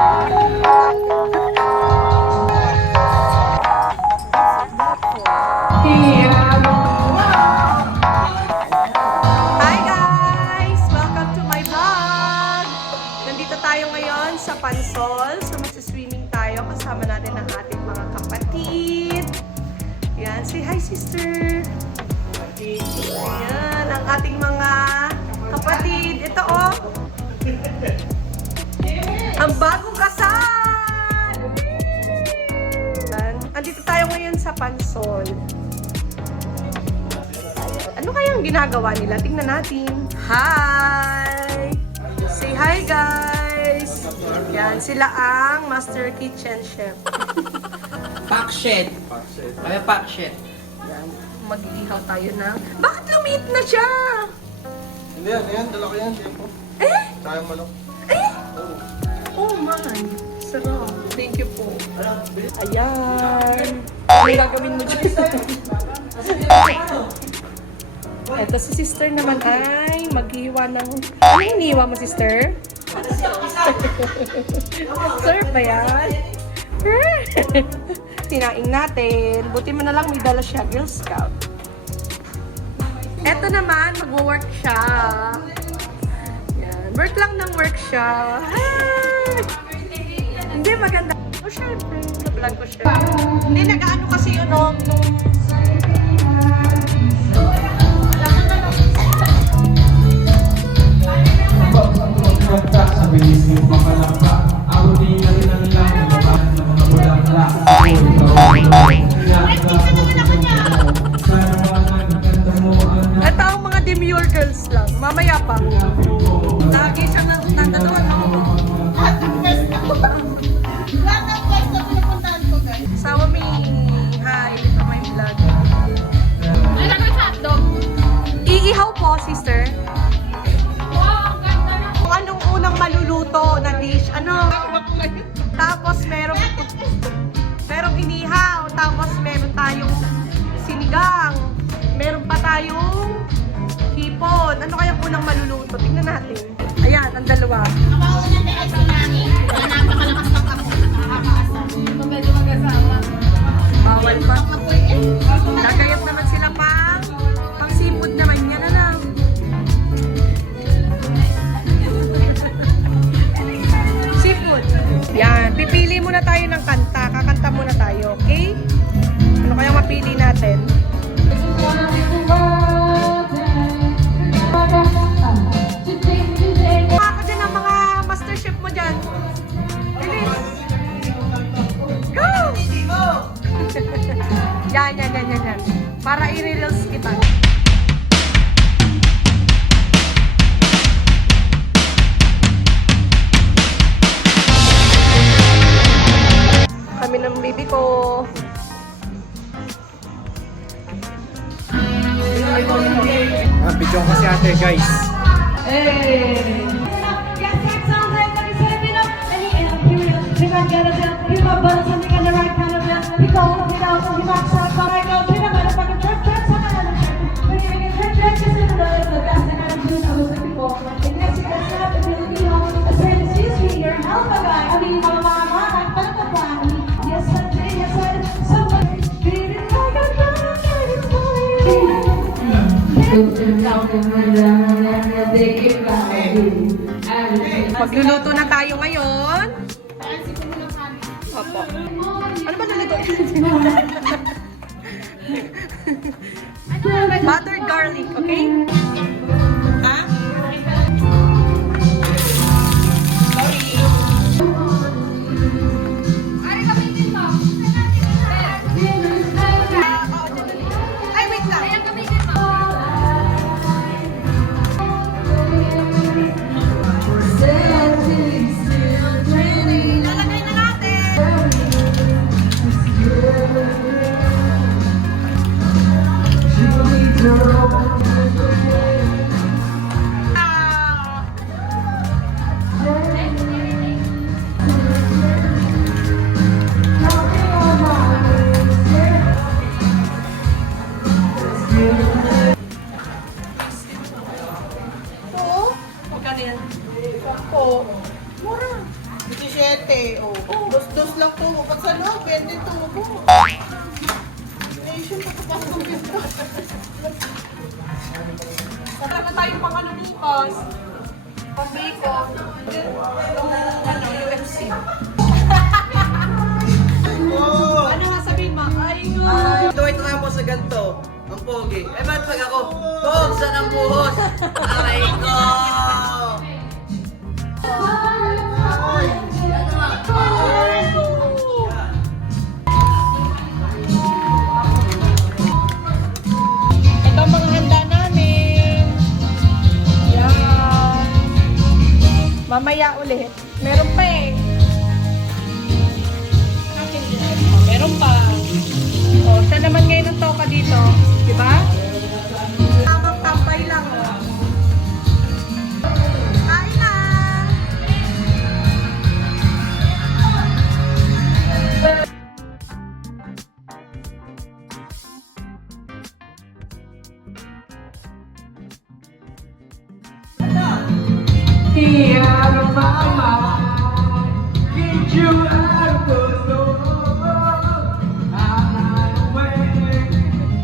Hi guys! Welcome to my vlog! Nandito tayo ngayon sa Pansol. So magsiswimming tayo kasama natin ang ating mga kapatid. Yan, say hi sister! Yan, ang ating mga kapatid. Ito oh! Ang bagong kasal! Yan. Andito tayo ngayon sa Pansol. Ano kayang ginagawa nila? Tingnan natin. Hi! Say hi, guys! Yan, sila ang Master Kitchen Chef. Pakshet. Kaya pakshet. Yan, mag-iihaw tayo ng... Bakit lumiit na siya? Hindi yan, yan. Dala ko yan. Yan po. Eh? Sayang manok. Eh? Oh man. Sarap. Thank you po. Ayan. Ano gagawin mo dyan? Ito si sister naman ay maghiwa ng... Ano yung iniwa mo, sister? Sir ba yan? Sinaing natin. Buti mo na lang may dala siya, Girl Scout. Ito naman, magwo-work siya. Yan. Work lang ng work siya. Ay! Hindi, maganda. Oh, syempre. Na-vlog ko siya. Hindi, nag-ano kasi yun, no? Sa bilis ng pakalakpa, ako din na rin ang lang ng mga bulakla. Ito ang mga demure girls lang. Mamaya pa. Lagi siya nandanoon ako. Sawa may hi. Ito may vlog. Iihaw po, sister. Kung anong unang maluluto na dish, ano? Tapos merong inihaw, tapos meron tayong sinigang, meron pa tayong hipon. Ano kayang unang maluluto? Tingnan natin. Ayan, ang dalawa. Bawal pa. Nagayat naman sila pang seafood naman yan, alam. Seafood. Yan, pipili muna tayo ng kanta. Kakanta muna tayo, okay? Ano kayang mapili natin? Mga ka dyan ang mga master chef mo dyan. Bilis. Go! Yan. Para i-reels kita. Kami ng baby ko. Video ko si ate, guys. Magluluto na tayo ngayon. Opo. Ano ba nalito? Buttered garlic, okay? Ha? Sorry. Ay, wait lang. Lalagay na natin. ate. Oh. Dos-dos lang po. Pag sa loob, pwede ito po. Nation, pagkapasok ng pinto. Wala na tayo pang ano bukas. Pang-bacon. Ano, UFC. Ano nga sabihin mo? Ay, nga. Ito nga po sa ganito. Ang pogi. Eh, ba't pag ako, buhos, saan ang buhos? Aray ko! Ito ang mga handa namin. Yan. Mamaya ulit. Meron pa eh. Meron pa. O, siya naman ngayon ang toka dito. Diba? Tamang tambay lang. Kain na! Get you out of the door. I'm not away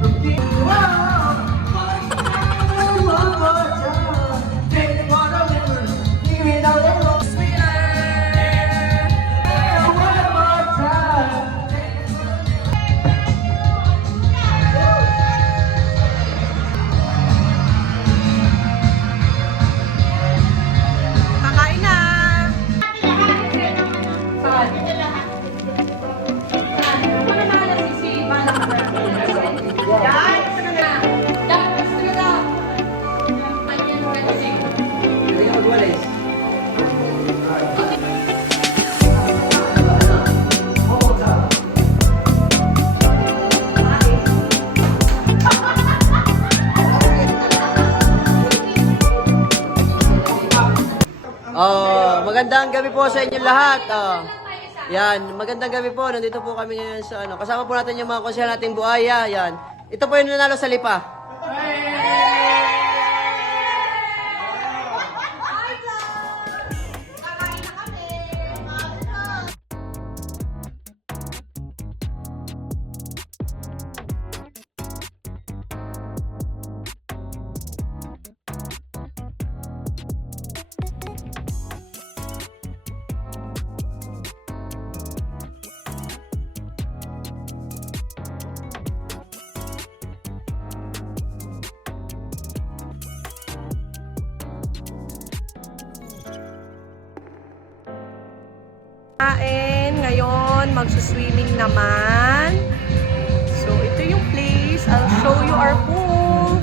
from getting one more time. Take it for the river, give it a little sweeter. One more time. Kakain na! Saan? Ano na alam si Manang? Yan! Gusto ka na! Yan! Gusto ka na! Hindi ka magwalis. Magandang gabi po sa inyo lahat. Yan, magandang gabi po. Nandito po kami ngayon sa ano. Kasama po natin yung mga konsyal nating buhaya. Yan. Ito po yung nanalo sa lipa. Kain, ngayon magsuswimming naman. So, ito yung place. I'll show you our pool.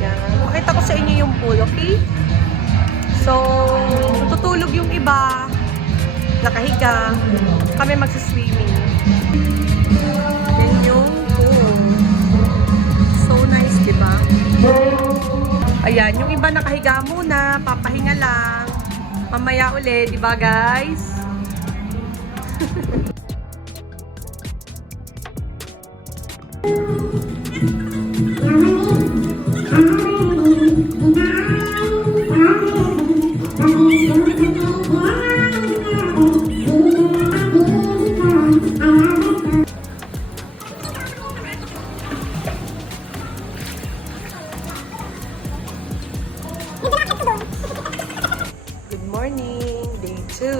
Yan. Pakita ko sa inyo yung pool, okay? So, tutulog yung iba. Nakahiga. Kami magsuswimming. Yan yung pool. So nice, di ba? Ayan, yung iba nakahiga muna. Papahinga lang. Mamaya ulit, di ba guys? Good morning, day 2.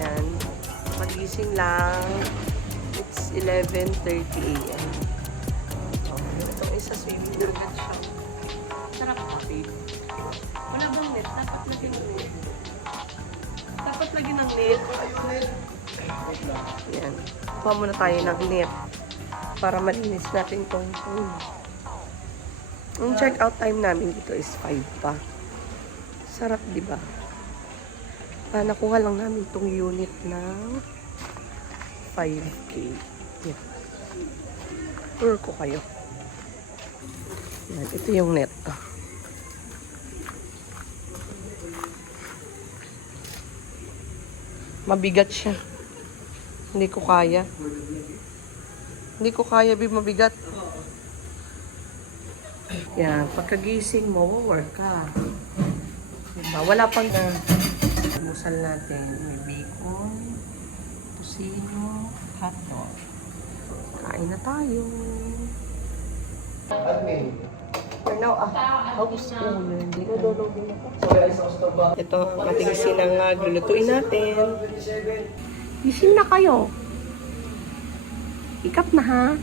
Yan, magising lang. It's 11:30 a.m. Itong isa swimming na agad siya. Sarap kapit. Wala bang net? Dapat lagyan ng net. Dapat lagyan ng net. Yan. Kuha muna tayo ng net para malinis natin tong pool. Ang check-out time namin dito is 5 pa. Sarap, di ba? Nakuha lang namin tong unit ng 5K. Yan. Tour ko kayo. Yan, ito yung net. Mabigat siya. Hindi ko kaya. Hindi ko kaya, Bib, mabigat. Yan, pagkagising mo, work ka. Diba? Wala pang almusal natin. May bacon, tosino, hotdog. Kain na tayo. For now, houseful. Hindi ko lulubin ako. Ito ang ating sinangag. Lulutuin natin. Gising na kayo. Ikap na ha.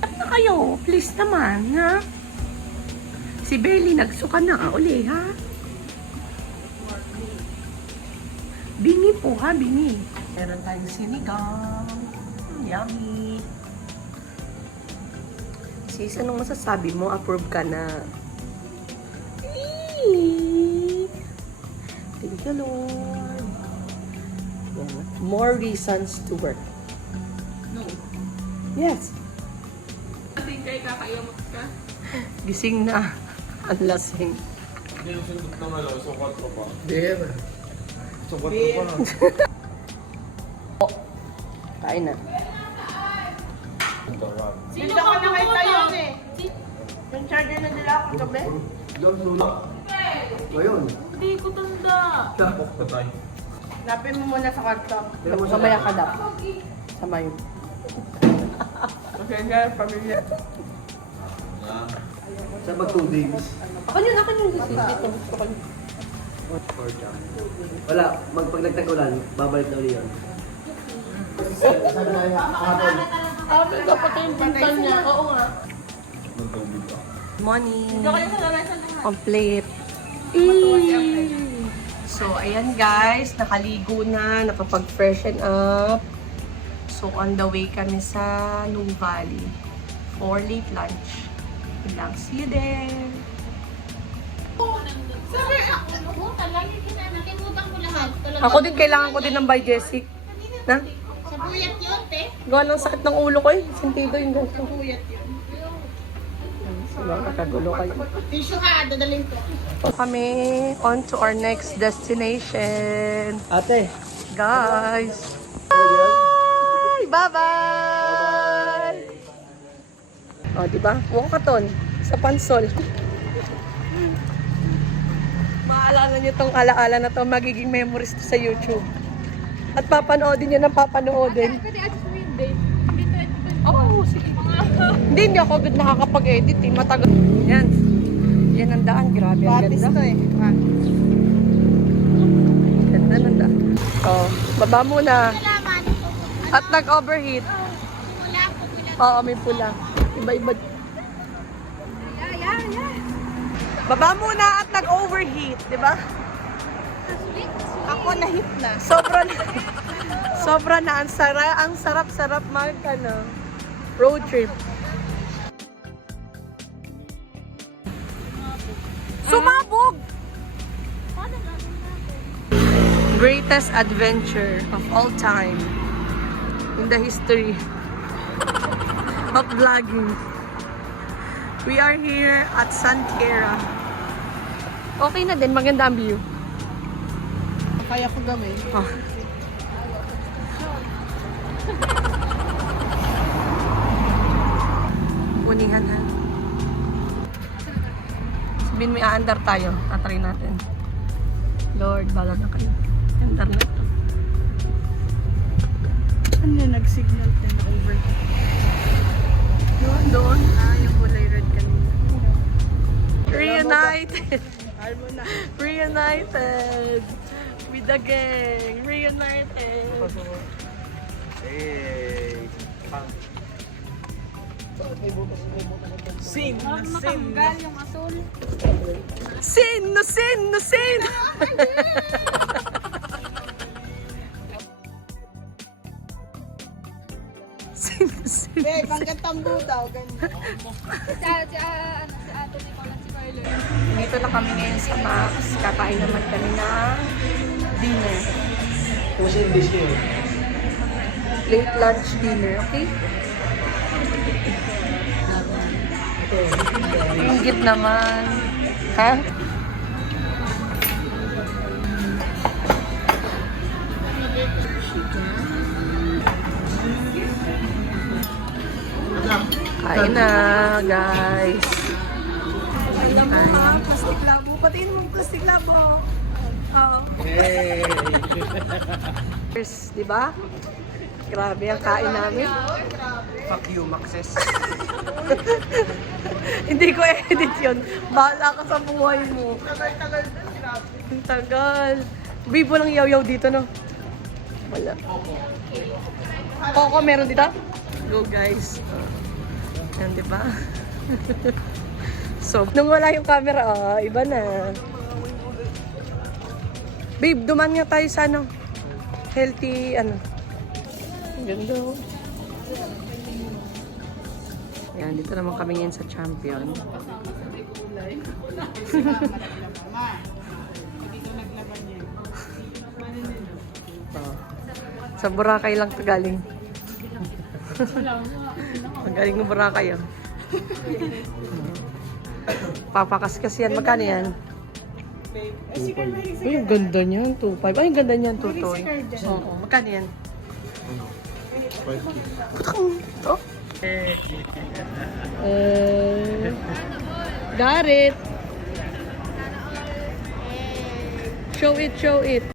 Ikap na kayo. Please naman ha. Si Belly nagsuka na uli ha. Bingi po ha, bingi. Meron tayong sinigang. Yummy. Sis, anong masasabi mo? Approve ka na. Thank you, Lord. Yan. More reasons to work. No. Yes. Ating kay kakayamot ka. Gising na. Ang lasing. Hindi yung sundot na malo, so 4 pa. Beer. So 4 pa na. Kain na. Sino ka na kayo tayo eh? Yung charger na nila ako gabi? Ilang lula? Ngayon. Hindi ko tanda. Tapok pa tayo. Lapin mo muna sa kwarto. Mamaya ka daw. Sama yun. Okay, guys, pamilya. Sa pag 2 days. Ako yun, dito. Gusto ko yun. Wala, pag nagtag-ulan, babalik na ulit yun. Dapat yung pintan niya. Oo nga. Morning. Complete. So, ayan guys. Nakaligo na. Nakapag-freshen up. So, on the way kami sa New Valley for late lunch. Yun lang. See you there. Sabi ako, talaga kita nakalimutan ko lahat. Ako din, kailangan ko din ng by Jessie. Na? Sa buyat yun, te. Gawa ng sakit ng ulo ko eh. Sentido yung ganito. Buyat yun. Diba, nakagulo kayo. Tissue ha, dadaling ko. Kami on to our next destination. Ate, Guys. Bye! Bye-bye! O, diba? Walkathon sa Pansol. Maalala nyo tong alaala na to. Magiging memories to sa YouTube. At papanoodin nyo ng papanoodin. Oo, sige. Hindi ako good nakakapag-edit eh. Matagal. Yan. Yan ang daan. Grabe. Ang ganda. Ganda ng daan. Oh, baba muna. Salamat. At nag-overheat. Pula ko, pula. Oo, may pula. Iba-iba. Baba muna at nag-overheat, di ba? Ako na-hit na. Sobra na. Sobra na. Ang sarap-sarap mag, road trip. Sumabog! Greatest adventure of all time in the history of vlogging. We are here at Santera. Okay na din, maganda ang view. Kaya ko gawin. Oh. Unihan ha. Sabihin mo i-aandar tayo. Tatry natin. Lord, balag na kayo. Andar na ito. Ano yung nag-signal din over? Doon. Yung kulay red kanina. Reunited. Reunited. With the gang. Reunited. Hey! Sin! Matanggal yung asul. Sin! No sin! No sin! Sin! No sin! Eh, panggat tambo daw, ganyan. Dito na kami ngayon sa Max. Kakain naman kami ng dinner. kung sa English niyo. Late lunch dinner, okay? Inggit naman. Ha? Kain na, guys. Alam mo ka, plastic labo. Patiin mo plastic labo. Cheers, di ba? Grabe ang kain namin. Fuck you, Maxes. Hindi ko edit yun. Bahala ka sa buhay mo. Ang tagal. Bibo lang yaw-yaw dito, no? Wala. Coco, meron dito? Go, guys. Yan, di ba? So, nung wala yung camera, iba na. Babe, duman nga tayo sa ano? Healthy, ano? Ang ganda, oh. Yan, dito naman kami ngayon sa Champion. Oh. Sa Boracay lang ito galing. Ang galing ng Boracay, oh. Papakaskas yan. Magkano yan? Ay, ang ganda niyan. 2.5. Ay, ang ganda niyan. 2.2. Oo, magkano yan? 5K. Oh. Got it. Show it, show it.